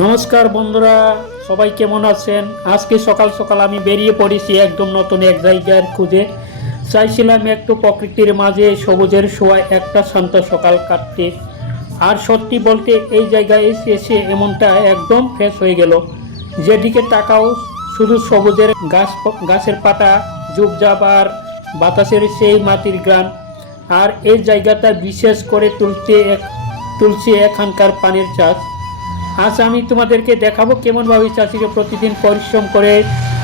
নমস্কার বন্ধুরা, সবাই কেমন আছেন? আজকে সকাল সকাল আমি বেরিয়ে পড়েছি একদম নতুন এক জায়গার খুঁজে। চাইছিলাম একটু প্রকৃতির মাঝে সবুজের শোয়ায় একটা শান্ত সকাল কাটতে। আর সত্যি বলতে এই জায়গায় এসে এসে এমনটা একদম ফ্রেশ হয়ে গেল। যেদিকে তাকাও, শুধু সবুজের গাছ, গাছের পাতা, ঝুপঝাপ আর বাতাসের সেই মাটির গ্রাম আর এই জায়গাটা বিশেষ করে তুলতে এক, তুলছে এখানকার পানির চাষ। আজ আমি তোমাদেরকে দেখাবো কেমনভাবে চাষিকে প্রতিদিন পরিশ্রম করে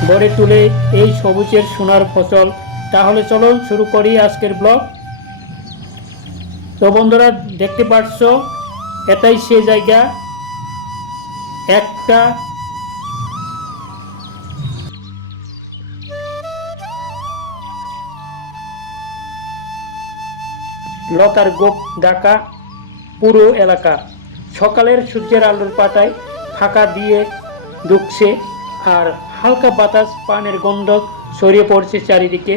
গড়ে তুলে এই সবুজের সোনার ফসল। তাহলে চলো শুরু করি আজকের ব্লগ। তো বন্ধুরা, দেখতে পাচ্ছ, এটাই সে জায়গা। একটা লতার গোপ ঢাকা, পুরো এলাকা। সকালের সূর্যের আলোর পাতায় ফাঁকা দিয়ে ঢুকছে আর হালকা বাতাস পানের গন্ধ ছড়িয়ে পড়ছে চারিদিকে।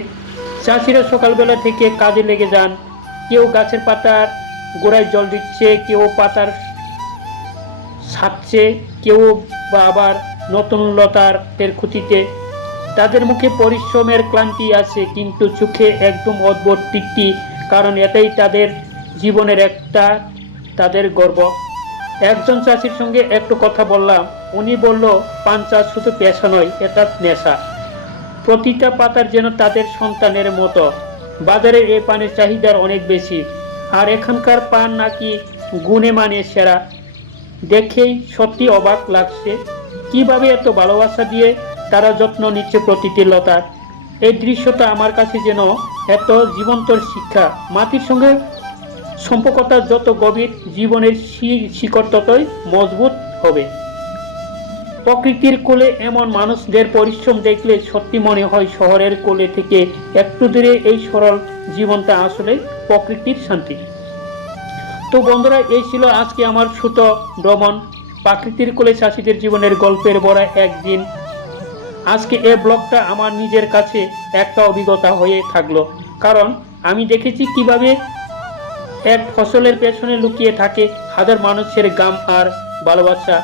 চাষিরা সকালবেলা থেকে কাজে লেগে যান। কেউ গাছের পাতার গোড়ায় জল দিচ্ছে, কেউ পাতার ছাড়ছে কেউ বা আবার নতুন লতার খুঁটিতে। তাদের মুখে পরিশ্রমের ক্লান্তি আছে, কিন্তু চোখে একদম অদ্ভুত তৃপ্তি, কারণ এটাই তাদের জীবনের একটা, তাদের গর্ব। একজন চাষির সঙ্গে একটু কথা বললাম, উনি বলল, পান চাষ শুধু পেশা নয়, এটা নেশা। প্রতিটা পাতার যেন তাদের সন্তানের মতো। বাজারে এই পানের চাহিদার অনেক বেশি। আর এখানকার পান নাকি গুণে মানে সেরা। দেখেই সত্যি অবাক লাগছে, কীভাবে এত ভালোবাসা দিয়ে তারা যত্ন নিচ্ছে প্রতিটি লতার। এই দৃশ্যটা আমার কাছে যেন এত জীবন্তর শিক্ষা। মাটির সঙ্গে সম্পর্কটা যত গভীর, জীবনের শিকড় ততই মজবুত হবে। প্রকৃতির কোলে এমন মানুষদের পরিশ্রম দেখলে সত্যি মনে হয় শহরের কোলে থেকে একটু দূরে এই সরল জীবনটা আসলে প্রকৃতির শান্তি। তো বন্ধুরা, এই ছিল আজকে আমার ছোট ভ্রমণ। প্রাকৃতির কোলে চাষিদের জীবনের গল্পের বড়া একদিন। আজকে এ ব্লগটা আমার নিজের কাছে একটা অভিজ্ঞতা হয়ে থাকল। কারণ আমি দেখেছি কীভাবে এক ফসলের পেছনে লুকিয়ে থাকে হাজার মানুষের গাম আর ভালোবাসা।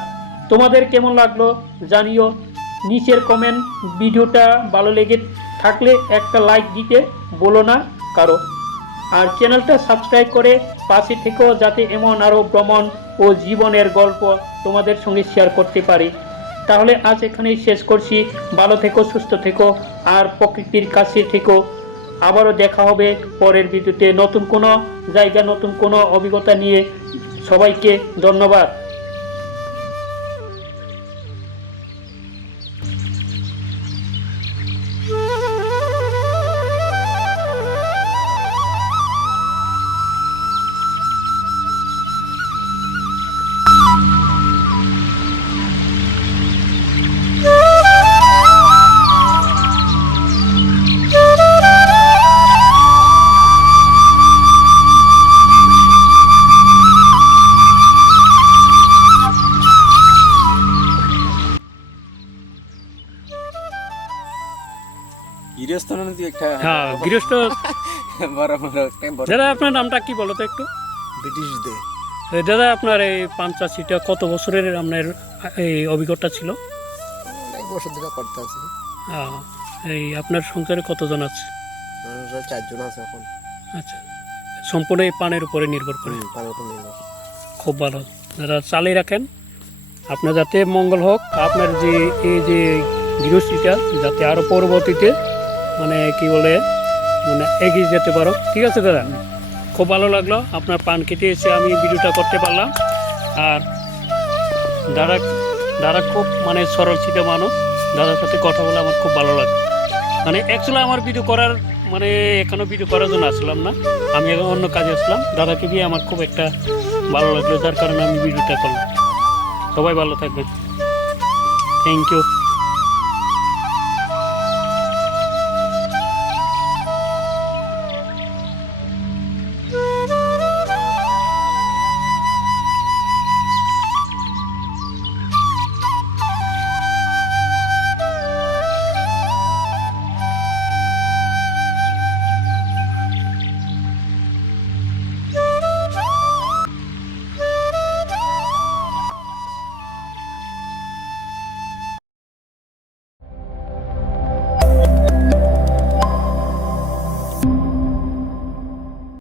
তোমাদের কেমন লাগল জানিও। নিচের কমেন্ট ভিডিওটা ভালো লেগে থাকলে একটা লাইক দিতে বলো না কারও। আর চ্যানেলটা সাবস্ক্রাইব করে পাশে থেকেও যাতে এমন আরও ভ্রমণ ও জীবনের গল্প তোমাদের সঙ্গে শেয়ার করতে পারি। তাহলে আজ এখানেই শেষ করছি। ভালো থেকো, সুস্থ থেকো আর প্রকৃতির কাছে থেকো। আবারও দেখা হবে পরের ভিডিওতে। নতুন কোনো জায়গা নতুন কোনো অভিজ্ঞতা নিয়ে সবাইকে ধন্যবাদ। গৃহস্থ না তুই একটা হ্যাঁ গৃহস্থ বড় বড় দাদা আপনার নামটা কি বলো তো একটু? ব্রিটিশ দে দাদা আপনার এই পান চাষিটা কত বছরের আপনার এই অভিজ্ঞতা ছিল? অনেক বছর ধরে করতে আছি। আহ, এই আপনার সংসারে কতজন আছে? চারজন আছে এখন। আচ্ছা সম্পূর্ণ এই পানের উপরে নির্ভর করে। তার উপর নির্ভর খুব ভালো। দাদা চালিয়ে রাখেন। আপনার যাতে মঙ্গল হোক আপনার যে এই যে গৃহস্থিটা যাতে আরও পরবর্তীতে মানে কি বলে মানে এগিয়ে যেতে পারো। ঠিক আছে দাদা? খুব ভালো লাগল আপনার পান কেটে এসে আমি ভিডিওটা করতে পারলাম। আর দাদা দাদা খুব মানে সরল ছিটে মানুষ। দাদার সাথে কথা বলে আমার খুব ভালো লাগে মানে অ্যাকচুয়ালি আমার ভিডিও করার মানে এখনও ভিডিও করার জন্য আসলাম না। আমি এখন অন্য কাজে আসলাম। দাদাকে দিয়ে আমার খুব একটা ভালো লাগল, যার কারণে আমি ভিডিওটা করলাম। সবাই ভালো থাকবেন। Thank you